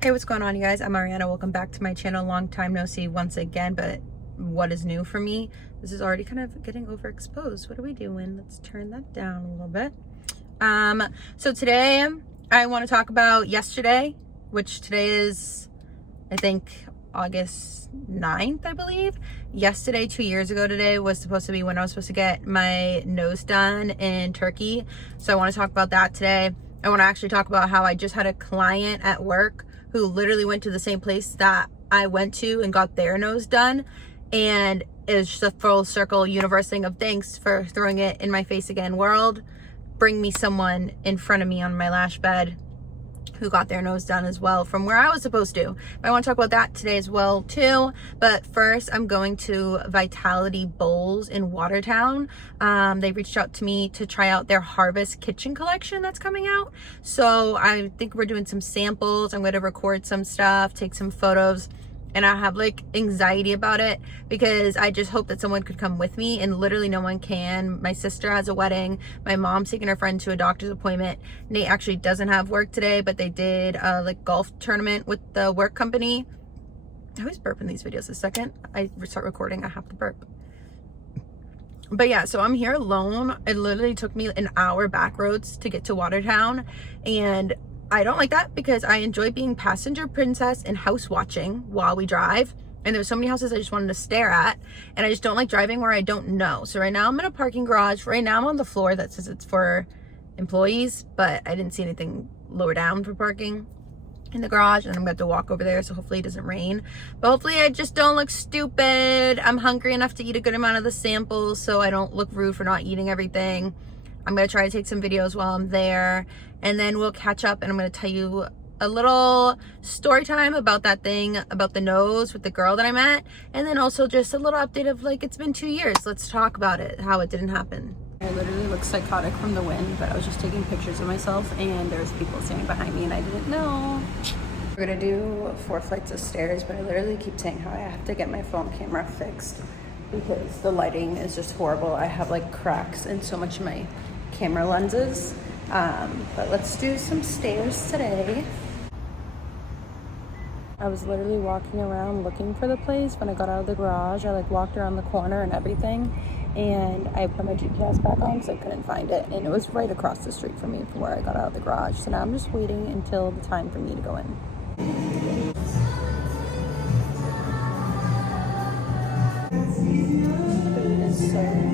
Hey, what's going on, you guys? I'm Ariana. Welcome back to my channel. Long time no see once again, but what is new for me? This is already kind of getting overexposed. What are we doing? Let's turn that down a little bit. So today I want to talk about yesterday, which today is, I think, August 9th, I believe. Yesterday, 2 years ago today, was supposed to be when I was supposed to get my nose done in Turkey. So I want to talk about that today. I want to actually talk about how I just had a client at work who literally went to the same place that I went to and got their nose done. And it was just a full circle universe thing of thanks for throwing it in my face again, world. Bring me someone in front of me on my lash bed who got their nose done as well from where I was supposed to. I want to talk about that today as well too. But first, I'm going to Vitality Bowls in Watertown. They reached out to me to try out their Harvest Kitchen collection that's coming out. So I think we're doing some samples. I'm going to record some stuff, take some photos. And I have like anxiety about it because I just hope that someone could come with me, and literally no one can. My sister has a wedding. My mom's taking her friend to a doctor's appointment. Nate actually doesn't have work today, but they did a like golf tournament with the work company. I always burp in these videos. The second I start recording, I have to burp. But yeah, so I'm here alone. It literally took me an hour back roads to get to Watertown, and I don't like that because I enjoy being passenger princess and house watching while we drive. And there's so many houses I just wanted to stare at. And I just don't like driving where I don't know. So right now I'm in a parking garage. Right now I'm on the floor that says it's for employees, but I didn't see anything lower down for parking in the garage. And I'm going to have to walk over there. So hopefully it doesn't rain. But hopefully I just don't look stupid. I'm hungry enough to eat a good amount of the samples so I don't look rude for not eating everything. I'm going to try to take some videos while I'm there, and then we'll catch up, and I'm going to tell you a little story time about that thing, about the nose with the girl that I met, and then also just a little update of like, it's been 2 years. Let's talk about it, how it didn't happen. I literally look psychotic from the wind, but I was just taking pictures of myself, and there was people standing behind me, and I didn't know. We're going to do 4 flights of stairs, but I literally keep saying how I have to get my phone camera fixed because the lighting is just horrible. I have like cracks in so much of my camera lenses, but let's do some stairs today. I was literally walking around looking for the place when I got out of the garage. I like walked around the corner and everything, and I put my GPS back on because I couldn't find it, and it was right across the street from me from where I got out of the garage. So now I'm just waiting until the time for me to go in. Food is so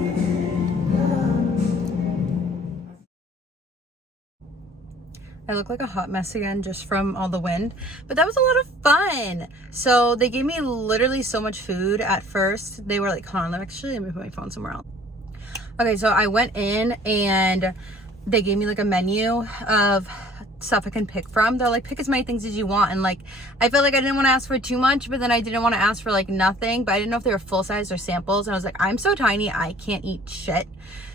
I look like a hot mess again just from all the wind, but that was a lot of fun. So they gave me literally so much food at first. They were like, hold on, actually, let me put my phone somewhere else. Okay, so I went in and they gave me like a menu of stuff I can pick from. They're like, pick as many things as you want. And like, I felt like I didn't want to ask for too much, but then I didn't want to ask for like nothing, but I didn't know if they were full size or samples. And I was like, I'm so tiny, I can't eat shit.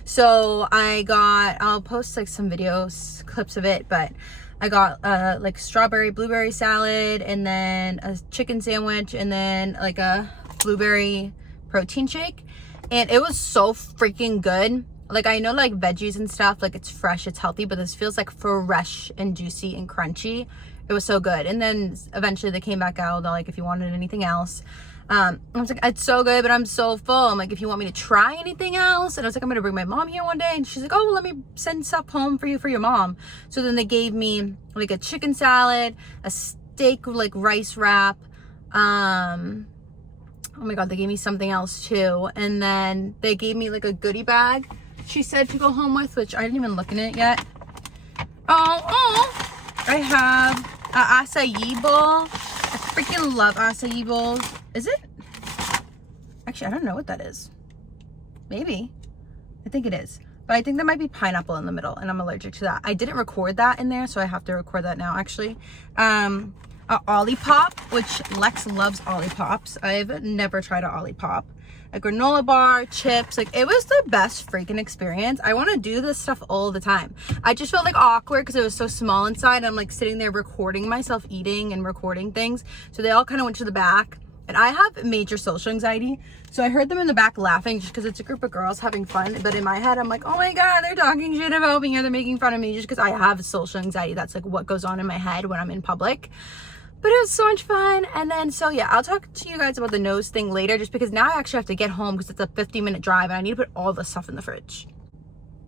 So I'll post like some videos, clips of it, but I got like strawberry blueberry salad, and then a chicken sandwich, and then like a blueberry protein shake. And it was so freaking good. Like, I know like veggies and stuff, like it's fresh, it's healthy, but this feels like fresh and juicy and crunchy. It was so good. And then eventually they came back out. They're like, if you wanted anything else. I was like, it's so good, but I'm so full. I'm like, if you want me to try anything else? And I was like, I'm gonna bring my mom here one day. And she's like, oh, well, let me send stuff home for you for your mom. So then they gave me like a chicken salad, a steak like rice wrap. Oh my God, they gave me something else too. And then they gave me like a goodie bag, she said, to go home with, which I didn't even look in it yet. Oh, I have an acai bowl. I freaking love acai bowls. Is it? Actually, I don't know what that is. Maybe. I think it is. But I think there might be pineapple in the middle, and I'm allergic to that. I didn't record that in there, so I have to record that now, actually. A Olipop, which Lex loves Olipops. I've never tried an Olipop. A granola bar, chips. Like, it was the best freaking experience. I want to do this stuff all the time. I just felt like awkward because it was so small inside. I'm like sitting there recording myself eating and recording things. So they all kind of went to the back. And I have major social anxiety. So I heard them in the back laughing just because it's a group of girls having fun. But in my head, I'm like, oh my God, they're talking shit about me or they're making fun of me just because I have social anxiety. That's like what goes on in my head when I'm in public. But it was so much fun. And then, so yeah, I'll talk to you guys about the nose thing later, just because now I actually have to get home because it's a 50-minute drive and I need to put all the stuff in the fridge.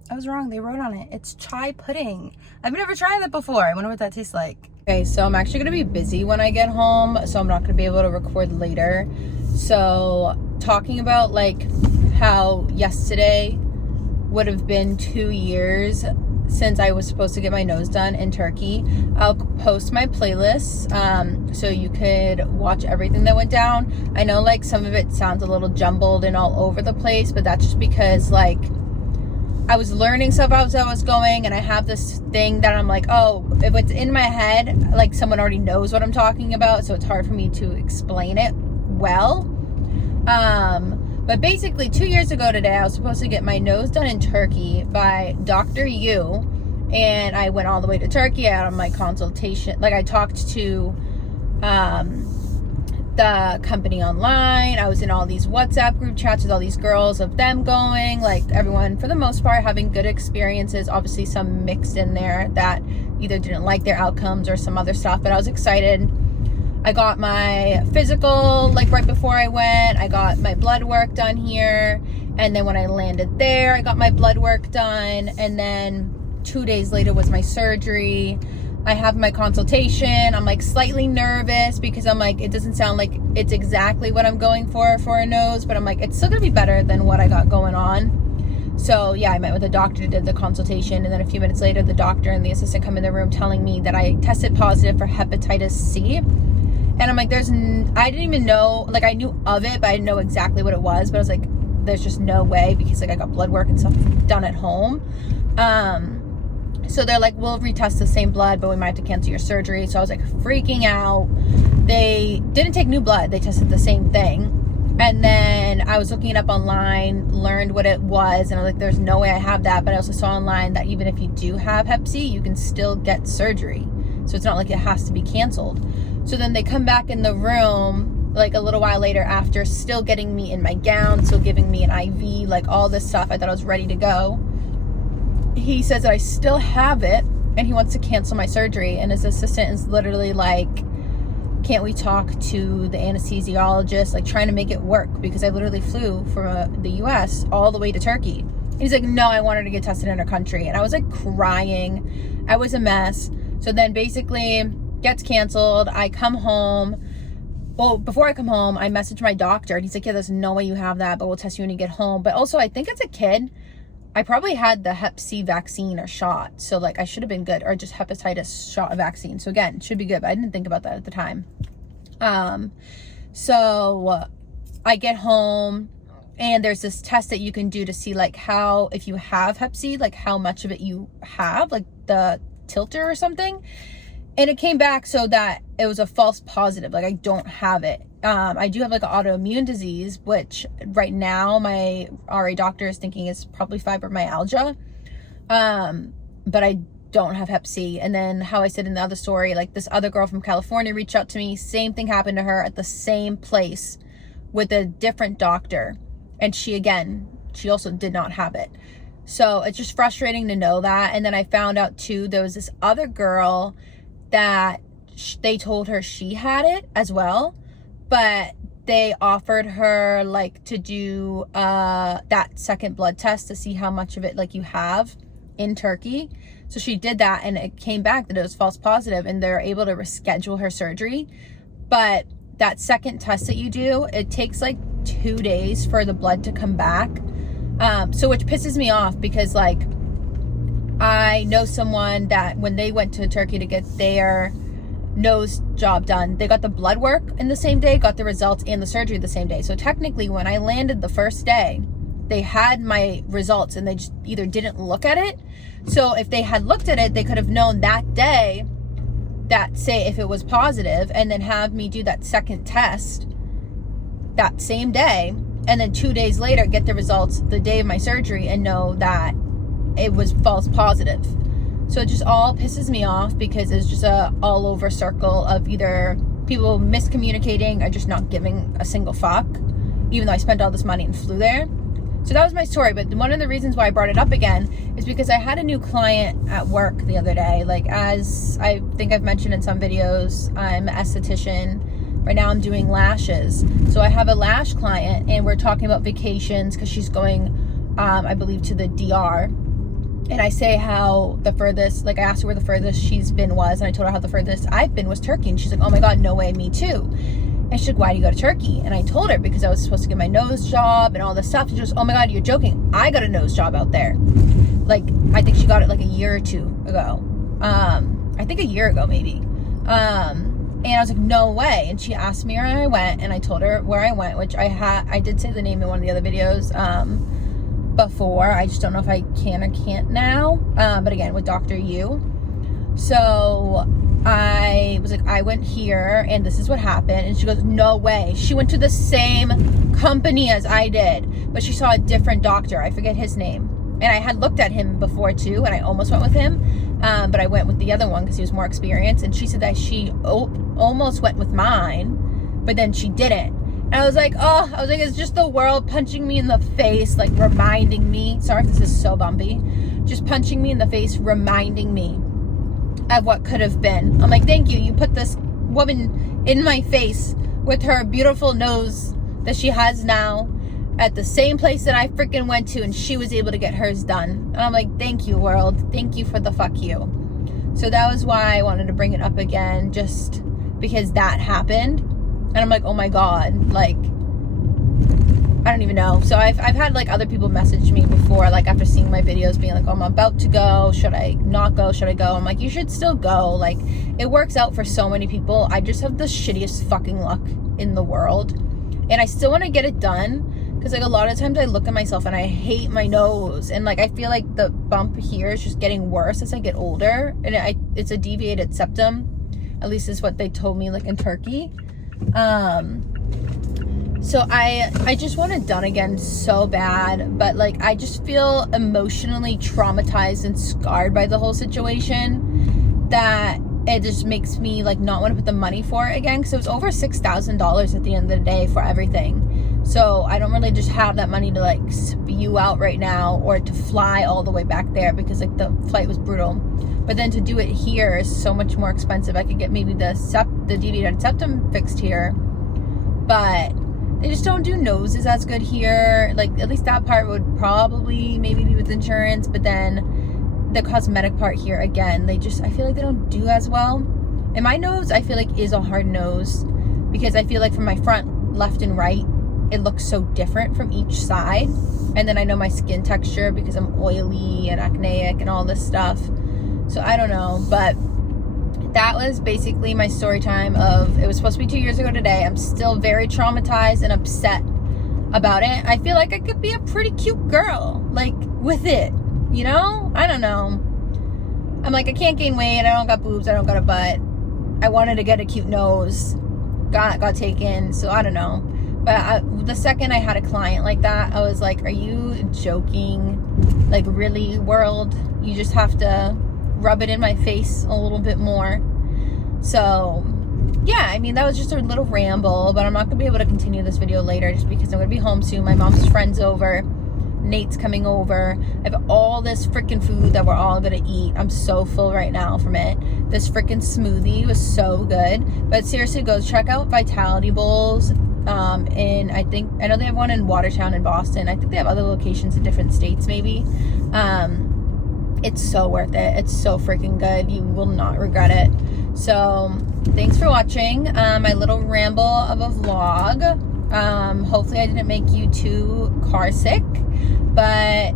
I was wrong. They wrote on it. It's chai pudding. I've never tried that before. I wonder what that tastes like. Okay, so I'm actually going to be busy when I get home, so I'm not going to be able to record later. So talking about like how yesterday would have been 2 years since I was supposed to get my nose done in Turkey. I'll post my playlists so you could watch everything that went down. I know like some of it sounds a little jumbled and all over the place, but that's just because like I was learning stuff as I was going, and I have this thing that I'm like, oh, if it's in my head, like someone already knows what I'm talking about, so it's hard for me to explain it well. But basically 2 years ago today, I was supposed to get my nose done in Turkey by Dr. Yu, and I went all the way to Turkey. I had my consultation, like I talked to the company online. I was in all these WhatsApp group chats with all these girls of them going, like everyone for the most part having good experiences, obviously some mixed in there that either didn't like their outcomes or some other stuff, but I was excited. I got my physical like right before I went. I got my blood work done here, and then when I landed there I got my blood work done, and then 2 days later was my surgery. I have my consultation. I'm like slightly nervous because I'm like, it doesn't sound like it's exactly what I'm going for a nose, but I'm like, it's still gonna be better than what I got going on. So yeah, I met with a doctor, did the consultation, and then a few minutes later the doctor and the assistant come in the room telling me that I tested positive for hepatitis C. And I'm like, I didn't even know, like I knew of it, but I didn't know exactly what it was, but I was like, there's just no way, because like I got blood work and stuff done at home. So they're like, we'll retest the same blood, but we might have to cancel your surgery. So I was like freaking out. They didn't take new blood. They tested the same thing. And then I was looking it up online, learned what it was. And I was like, there's no way I have that. But I also saw online that even if you do have Hep C, you can still get surgery. So it's not like it has to be canceled. So then they come back in the room like a little while later after, still getting me in my gown, still giving me an IV, like all this stuff. I thought I was ready to go. He says that I still have it and he wants to cancel my surgery, and his assistant is literally like, can't we talk to the anesthesiologist, like trying to make it work, because I literally flew from the US all the way to Turkey. And he's like, no, I want her to get tested in her country. And I was like crying. I was a mess. So then basically gets canceled. I come home. Well, before I come home, I message my doctor and he's like, yeah, there's no way you have that, but we'll test you when you get home. But also I think as a kid, I probably had the Hep C vaccine or shot. So like I should have been good, or just hepatitis shot vaccine. So again, should be good, but I didn't think about that at the time. So I get home and there's this test that you can do to see like how, if you have Hep C, like how much of it you have, like the tilter or something. And it came back so that it was a false positive. Like I don't have it. I do have like an autoimmune disease, which right now my RA doctor is thinking is probably fibromyalgia. But I don't have Hep C. And then how I said in the other story, like this other girl from California reached out to me. Same thing happened to her at the same place with a different doctor. And she also did not have it. So it's just frustrating to know that. And then I found out too, there was this other girl that they told her she had it as well, but they offered her like to do that second blood test to see how much of it like you have in Turkey. So she did that and it came back that it was false positive, and they're able to reschedule her surgery. But that second test that you do, it takes like 2 days for the blood to come back. So which pisses me off, because like I know someone that when they went to Turkey to get their nose job done, they got the blood work in the same day, got the results and the surgery the same day. So technically when I landed the first day, they had my results and they just either didn't look at it. So if they had looked at it, they could have known that day that, say if it was positive, and then have me do that second test that same day, and then 2 days later get the results the day of my surgery and know that it was false positive. So it just all pisses me off, because it's just a all over circle of either people miscommunicating or just not giving a single fuck, even though I spent all this money and flew there. So that was my story, but one of the reasons why I brought it up again is because I had a new client at work the other day. Like, as I think I've mentioned in some videos, I'm an esthetician. Right now I'm doing lashes. So I have a lash client, and we're talking about vacations because she's going, I believe, to the DR. And I say how the furthest, like I asked her where the furthest she's been was, and I told her how the furthest I've been was Turkey. And she's like, oh my God, no way, me too. And she's like, why do you go to Turkey? And I told her because I was supposed to get my nose job and all this stuff. And she goes, oh my God, you're joking. I got a nose job out there. Like, I think she got it like a year or two ago. I think a year ago, maybe. And I was like, no way. And she asked me where I went, and I told her where I went, which I did say the name in one of the other videos before. I just don't know if I can or can't now. But again, with Dr. U. So I was like, I went here and this is what happened. And she goes, no way. She went to the same company as I did, but she saw a different doctor. I forget his name. And I had looked at him before too, and I almost went with him. But I went with the other one because he was more experienced. And she said that she almost went with mine, but then she didn't. And I was like, it's just the world punching me in the face, like reminding me. Sorry if this is so bumpy. Just punching me in the face, reminding me of what could have been. I'm like, thank you. You put this woman in my face with her beautiful nose that she has now at the same place that I freaking went to, and she was able to get hers done. And I'm like, thank you, world. Thank you for the fuck you. So that was why I wanted to bring it up again, just because that happened. And I'm like, oh my God, like, I don't even know. So I've had like other people message me before, like after seeing my videos, being like, oh, I'm about to go. Should I not go? Should I go? I'm like, you should still go. Like, it works out for so many people. I just have the shittiest fucking luck in the world. And I still want to get it done because like a lot of times I look at myself and I hate my nose. And like, I feel like the bump here is just getting worse as I get older. And it's a deviated septum. At least is what they told me, like in Turkey. So I just want it done again so bad, but like I just feel emotionally traumatized and scarred by the whole situation that it just makes me like not want to put the money for it again, because it was over $6,000 at the end of the day for everything. So I don't really just have that money to like spew out right now or to fly all the way back there, because like the flight was brutal. But then to do it here is so much more expensive. I could get maybe the deviated septum fixed here, but they just don't do noses as good here. Like, at least that part would probably maybe be with insurance, but then the cosmetic part here, again, I feel like they don't do as well. And my nose, I feel like, is a hard nose, because I feel like from my front, left and right, it looks so different from each side. And then I know my skin texture because I'm oily and acneic and all this stuff. So I don't know, but that was basically my story time of, it was supposed to be 2 years ago today. I'm still very traumatized and upset about it. I feel like I could be a pretty cute girl, like, with it, you know? I don't know. I'm like, I can't gain weight. I don't got boobs. I don't got a butt. I wanted to get a cute nose. Got taken. So I don't know. But the second I had a client like that, I was like, are you joking? Like, really, world? You just have to rub it in my face a little bit more. So yeah, I mean, that was just a little ramble, but I'm not gonna be able to continue this video later just because I'm gonna be home soon. My mom's friend's over, Nate's coming over. I have all this freaking food that we're all gonna eat. I'm so full right now from it. This freaking smoothie was so good. But seriously, go check out Vitality Bowls. I know they have one in Watertown in Boston. I think they have other locations in different states maybe. It's so worth it. It's so freaking good. You will not regret it. So thanks for watching my little ramble of a vlog. Hopefully I didn't make you too car sick, but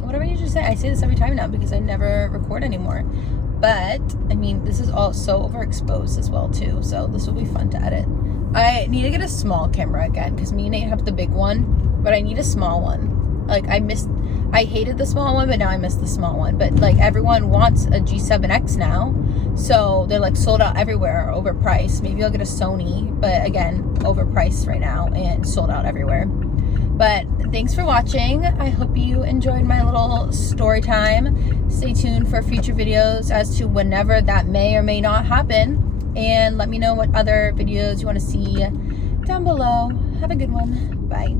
what do I usually say? I say this every time now because I never record anymore. But I mean, this is all so overexposed as well too, so this will be fun to edit. I need to get a small camera again because me and Nate have the big one, but I need a small one. Like, I hated the small one, but now I miss the small one. But like, everyone wants a G7X now, so they're like sold out everywhere, overpriced. Maybe I'll get a Sony, but again, overpriced right now and sold out everywhere. But thanks for watching. I hope you enjoyed my little story time. Stay tuned for future videos as to whenever that may or may not happen, and let me know what other videos you want to see down below. Have a good one. Bye.